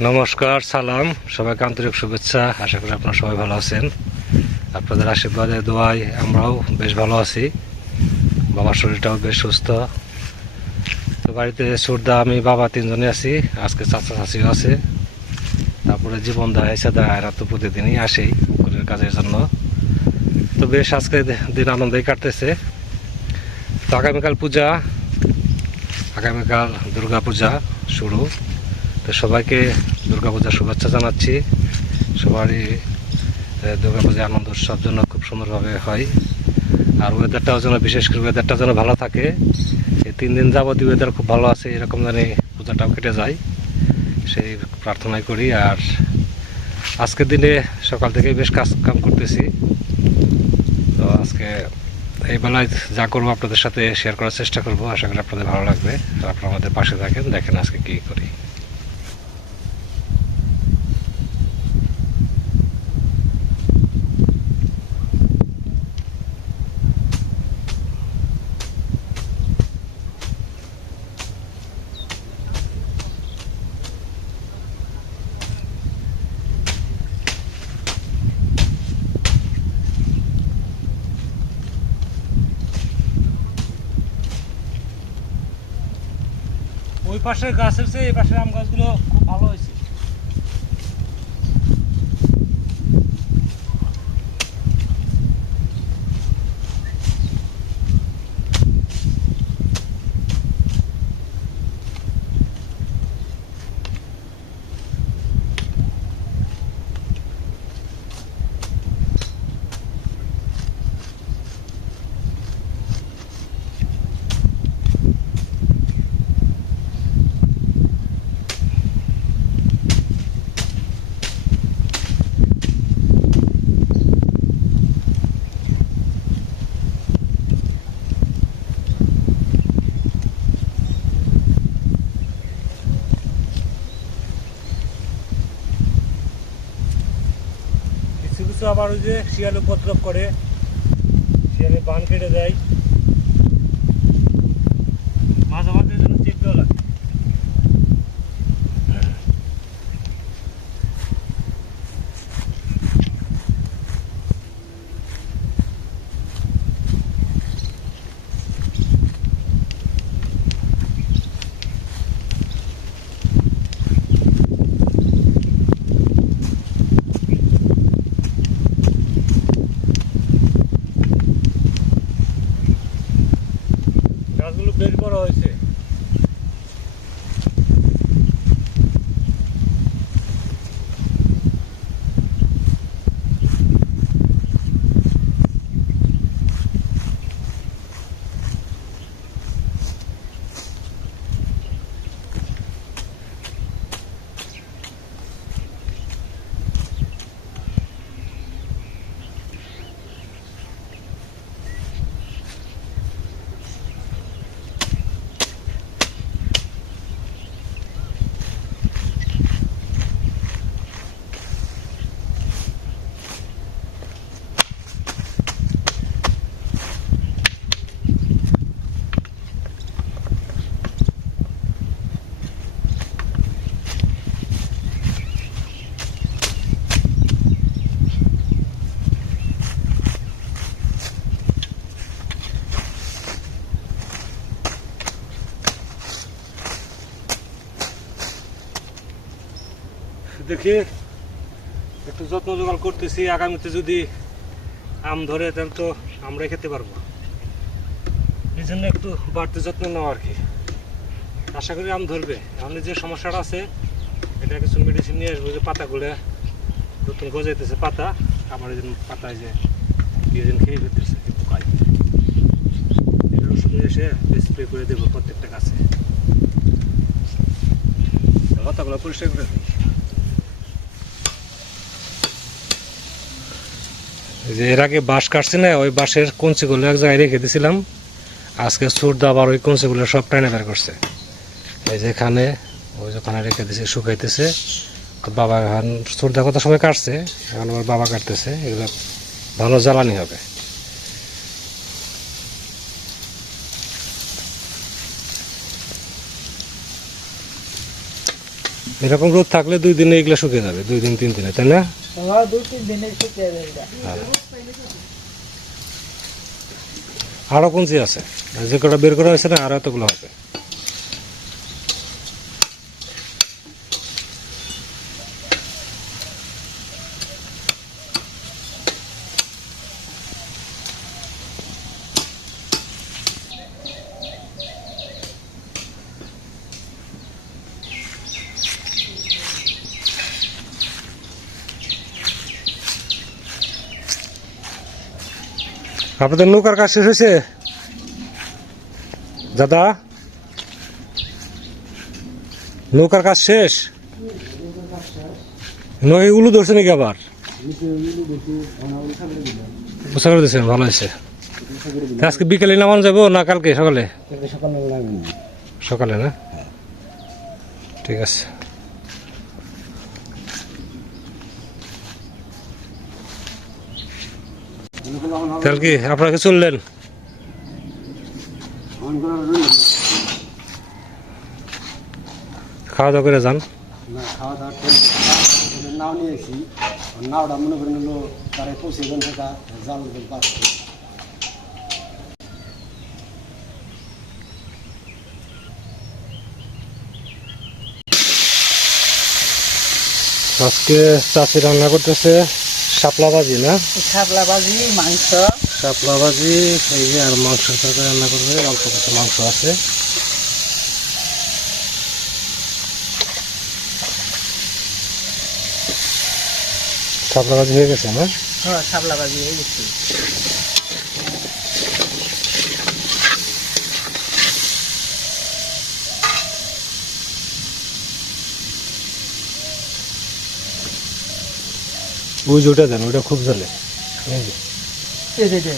নমস্কার, সালাম। সবাইকে আন্তরিক শুভেচ্ছা। আশা করি আপনারা সবাই ভালো আছেন। আপনাদের আশীর্বাদে, দোয়ায় আমরাও বেশ ভালো আছি। বাবার শরীরটাও বেশ সুস্থ। তো বাড়িতে সুরদা, আমি, বাবা তিনজনে আছি। আজকে চাচা চাচিও আছে। তারপরে জীবন দা এসে দা এরা তো প্রতিদিনই আসেই পুকুরের কাজের জন্য। তো বেশ আজকে দিন আনন্দেই কাটতেছে। তো আগামীকাল পূজা। আগামীকাল দুর্গা পূজা শুরু। তো সবাইকে দুর্গাপূজার শুভেচ্ছা জানাচ্ছি। সবারই এ, দুর্গাপূজার আনন্দ উৎসব জন্য খুব সুন্দরভাবে হয়। আর ওয়েদারটাও যেন বিশেষ করে ওয়েদারটা যেন ভালো থাকে। এই তিন দিন যাবতীয় ওয়েদার খুব ভালো আছে এরকম জানি পূজাটাও কেটে যায়। সেই প্রার্থনাই করি। আর আজকের দিনে সকাল থেকেই বেশ কাজ কাম করতেছি। তো আজকে এই বেলায় যা করব আপনাদের সাথে শেয়ার করার চেষ্টা করব। আশা করি আপনাদের ভালো লাগবে। আর আপনারা আমাদের পাশে থাকেন দেখেন আজকে কী করি। ওই পাশের গাছের চেয়ে এই পাশের আম গাছগুলো খুব ভালো হয়েছে কিছু কিছু আবার ওই যে শিয়াল উপদ্রব করে শিয়ালে বান কেটে দেয় মাঝে মাঝে এই জন্য চেক দেওয়া লাগে গাছগুলো বেশ বড় হয়েছে দেখি, একটু যত্ন জোগাড় করতেছি, আগামীতে যদি আম ধরে তাহলে তো আমরাই খেতে পারব। এই জন্য একটু বাড়তি যত্ন নেওয়া আর কি। আশা করি আম ধরবে। এখন যে সমস্যাটা আছে, এটা কিছু মেডিসিন নিয়ে আসব যে পাতাগুলো নতুন গজাইতেছে পাতা আমার এই পাতায় যে কি খেয়ে ফেলতেছে স্প্রে করে দেবো প্রত্যেকটা গাছে। লতাগুলো পরিষ্কার করে দিই। যে এর আগে বাঁশ কাটছি না, ওই বাঁশের কঞ্চিগুলো এক জায়গায় রেখে দিয়েছিলাম আজকে সুরদা আবার ওই কঞ্চিগুলো সব টাইনে বের করছে। এই যে এখানে, ওই যেখানে রেখে দিয়েছে শুকাইতেছে। তো বাবা এখন সুরদা কত সময় কাটছে, এখন আবার বাবা কাটতেছে, এগুলো ভালো জ্বালানি হবে। এরকম রোদ থাকলে দুই দিনে এগুলো শুকিয়ে যাবে, দুই দিন, তিন দিনে, তাই না? হ্যাঁ কোন। আরও কুঞ্চি আছে যে কটা বের করা হয়েছে না আরও এতগুলো হবে। আপনাদের নৌকার কাজ শেষ হয়েছে? দাদা? নৌকার কাজ শেষ? নয় উলু ধরছে নাকি আবার? উষা করে দিয়েছেন ভালো হয়েছে। তা আজকে বিকেলে নামানো যাব না কালকে? সকালে? সকালে না? ঠিক আছে। তাহলে কি আপনারা কি চললেন? খাওয়া দাওয়া করে যান। না খাওয়া দাওয়া করে নাও নিয়েছি নাওটা মনে করেন হলো তারা পৌঁছে দেন থাকা জাল পাচ্ছে আজকে চাষি রান্না করতেছে। শাপলা ভাজি না? শাপলা ভাজি মাংস। শাপলা ভাজি এই যে আর মাংস তরকারি রান্না করবে অল্প কিছু মাংস আছে। শাপলা ভাজি হয়ে গেছে না হ্যাঁ শাপলা ভাজি হয়ে গেছে। ওই যে ওটা দেন ওটা খুব জ্বলে এই যে। যে।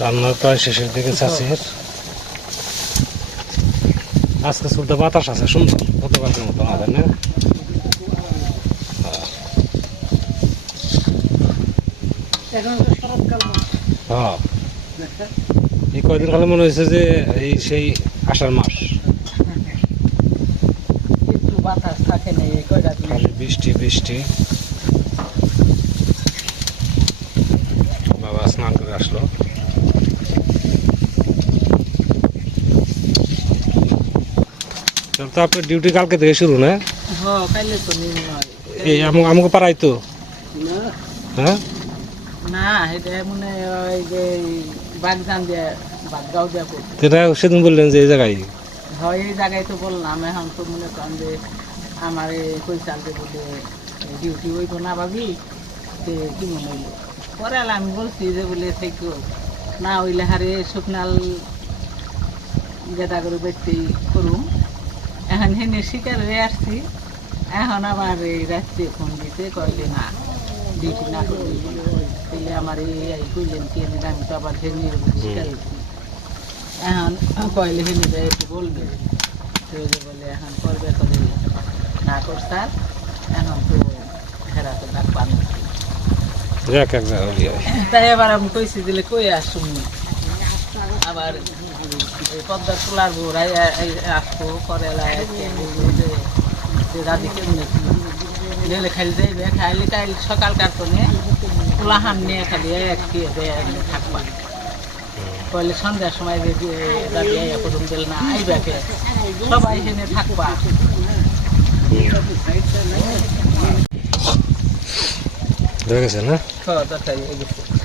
রান্নার প্রায় শেষের দিকে চাষির আজকে শুদ্ধ বাতাস আছে সুন্দর গতকালকের মতো না মনে হয়। এই কয়দিন খালে মনে হয়েছে যে এই সেই আষাঢ় মাস। বাতাস থাকে না এই কয়টা বৃষ্টি বৃষ্টি। বাবা স্নান করে আসলো। তাহলে তো আপনার ডিউটি কালকে থেকে শুরু না? হ্যাঁ হয়। এই আম- আমাকে পারাই তো? হ্যাঁ? না এটা মনে ওই যে বাগদান দিয়ে বাদগাঁও দিয়ে করছে যেটা সেদিন বললেন যে এই জায়গায়। হয় এই জায়গায় তো বললাম এখন তো মনে করেন যে আমার কই চালতে বলে ডিউটি হইব না ভাবি তে কি মনে হইল? পরে আমি বলছি যে বলে না হইলে হারে শুকনাল গেদা করে বেচতে করুম। এখন হেনে শিকার হয়ে আসছি। এখন আমার এই রাত্রে ফোন দিতে কইলে না ডিউটি না করলে আমার এই কইলেন কি আমি তো আবার হেনে শিকার হয়েছি। এখন কইলে হেনে যায় একটু বলবে। যে বলে এখন করবে করে না। করতার এখন তো হেরা তো ডাক পানি। তাই এবার আমি কইছি দিলে কই আসুন আবার এই পদ্মার তোলার বোরাই আসব বলব যে দাদি কেমনে গেলে খালি যাইবে খাইলে কাল সকালকার কোনে পোলাহান নিয়ে খালি এক কি থাকবা। কইলে সন্ধ্যার সময় যে দাদি আইয়া প্রথম দিল না আইবাকে সবাই এখানে থাকবা। হয়ে গেছে না? খাওয়া তরকারি গেছে।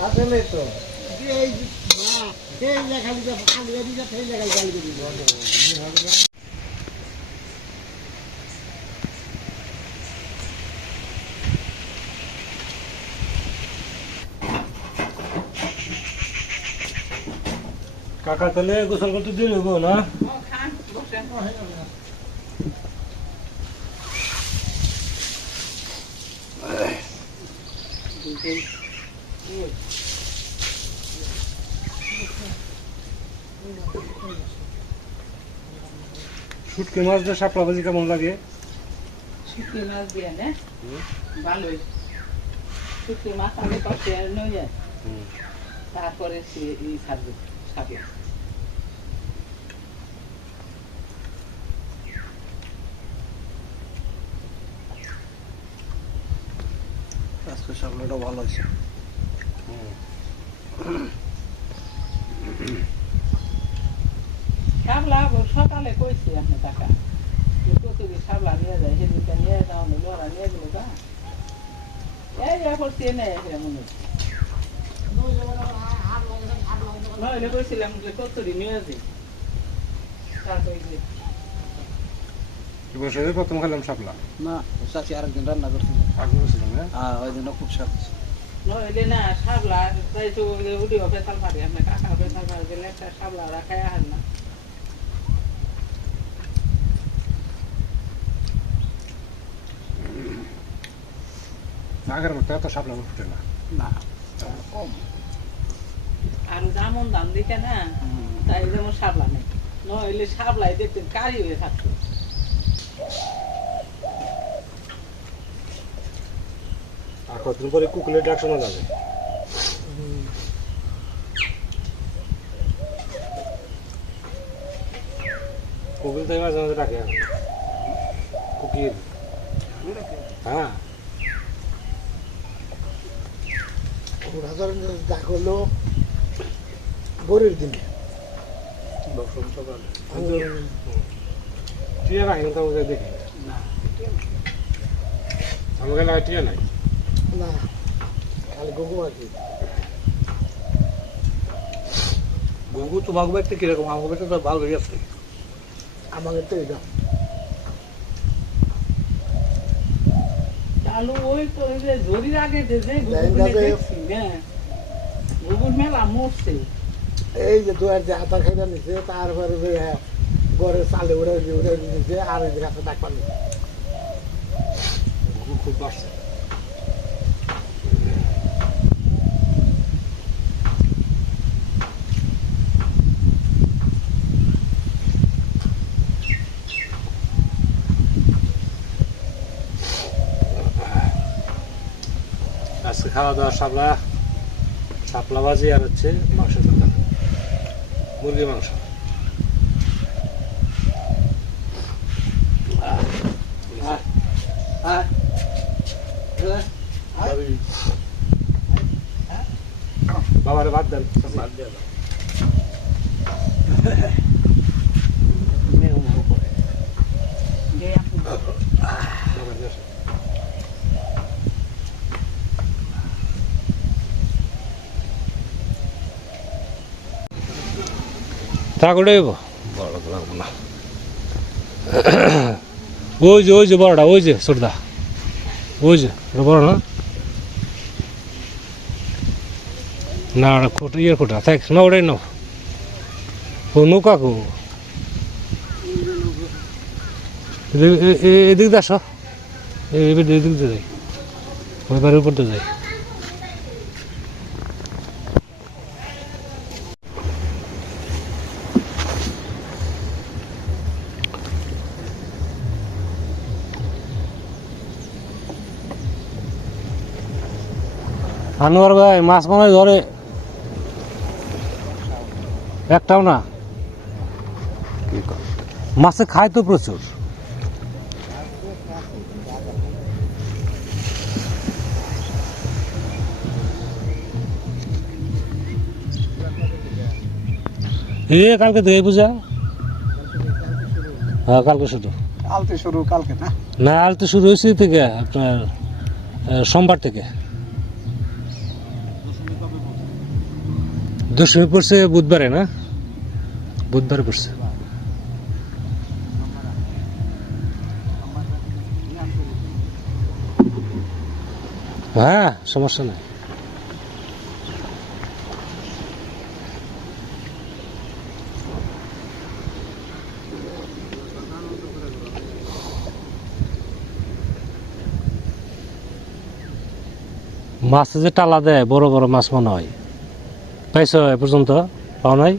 আসলে তো সেই লেখা দিতে খালি কাকা তাহলে গোসল করতে দিল না? শুটকি মাছ দিয়ে শাপলা ভাজি কেমন লাগে? শুটকি মাছ দিয়ে না? ভালোই। শুটকি মাছ আগে পাশে তারপরে সে এই ছাড়বে আজকে সামনেটা ভালো আছে সাবলা সকালে কইছি আপনি টাকা সাবলা নিয়ে যায় সেদিনটা নিয়ে যাও না লোরা নিয়ে দিল কা এই এরপর সে মনে। নইলে কইছিলাম যে কতদি নিয়ে যাই বছরে প্রথম খেলাম শাপলা? না চাচি আরেকদিন রান্না করছিল আগে হ্যাঁ ওই দিনও খুব ছিল। নইলে না সাবলা তাই তো উঠি পেতাল মারি আপনি কাকা পেতাল গেলে একটা সাবলা রাখাই আহেন না। আগের মতো এত না না কম আর যেমন দাম দিকে না তাই যেমন সাবলা নেই নইলে সাবলাই দেখতেন কারি হয়ে থাকতো আর কতদিন পরে কুকুলের ডাক শোনা যাবে কুকিল তাই মাঝে মাঝে ডাকে। কুকিল হ্যাঁ সাধারণ ডাক হলো ভোরের দিনে। টিয়া দেখি। আমাকে লাগে টিয়া নাই। না খালি গুগু আর কি। গগু তোমার বাড়িতে কীরকম? তো ভালো আছে। আমাদের তো এটা। চালু ওই তো জরির আগে লেহেঙ্গা গুগুলে হ্যাঁ। মেলা মরছে। এই যে দুয়ার যে হাতা খাইটা নিছে তারপরে যে গড়ে চালে উড়ে উড়ে নিয়েছে আর এই গাছে ডাক পানি। খুব বাড়ছে আজকে খাওয়া দাওয়া শাপলা শাপলা ভাজি আর হচ্ছে মাংস তরকারি। মুরগি মাংস। বাবারে ভাত দেন। বাদ দিয়ে দাও। যে আপনি বাবার দেশে। তা করে বড় লাগবো না। ওই যে ওই যে বড়টা ওই যে ছোটদা ওই যে ওটা বড় না? না, ওটা খোটা, ইয়ের খোটা, থাক না ওটাই নাও। ও, নৌকা কো এদিক- দিয়ে আসো। উপর দিয়ে যাই। আনোয়ার ভাই মাছ মনে ধরে। একটাও না। মাছে খায় তো প্রচুর। এ কালকে থেকে পূজা। হ্যাঁ কালকে শুধু আলতে শুরু কালকে না? না আজ তো শুরু হয়েছে থেকে আপনার সোমবার থেকে। দশমী পড়ছে বুধবারে, না? বুধবারে পড়ছে। হ্যাঁ সমস্যা নাই। মাছ যে টালা দেয়, বড় বড় মাছ মনে হয়। পাইছো এ পর্যন্ত? পাও নাই?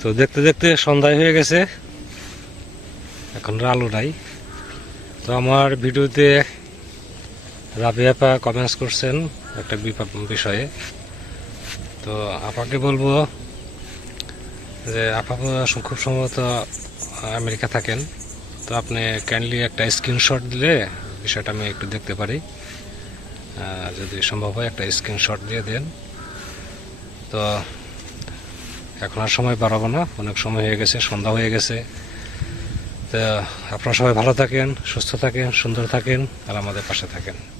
তো দেখতে দেখতে সন্ধ্যায় হয়ে গেছে। এখন আলো নাই। তো আমার ভিডিওতে রাবি আপা কমেন্টস করছেন একটা বিষয়ে। তো আপাকে বলব যে আপা খুব সম্ভবত আমেরিকা থাকেন। তো আপনি কাইন্ডলি একটা স্ক্রিনশট দিলে বিষয়টা আমি একটু দেখতে পারি। যদি সম্ভব হয় একটা স্ক্রিনশট দিয়ে দেন। তো এখন আর সময় বাড়াবো না। অনেক সময় হয়ে গেছে, সন্ধ্যা হয়ে গেছে। তা আপনারা সবাই ভালো থাকেন, সুস্থ থাকেন, সুন্দর থাকেন, আর আমাদের পাশে থাকেন।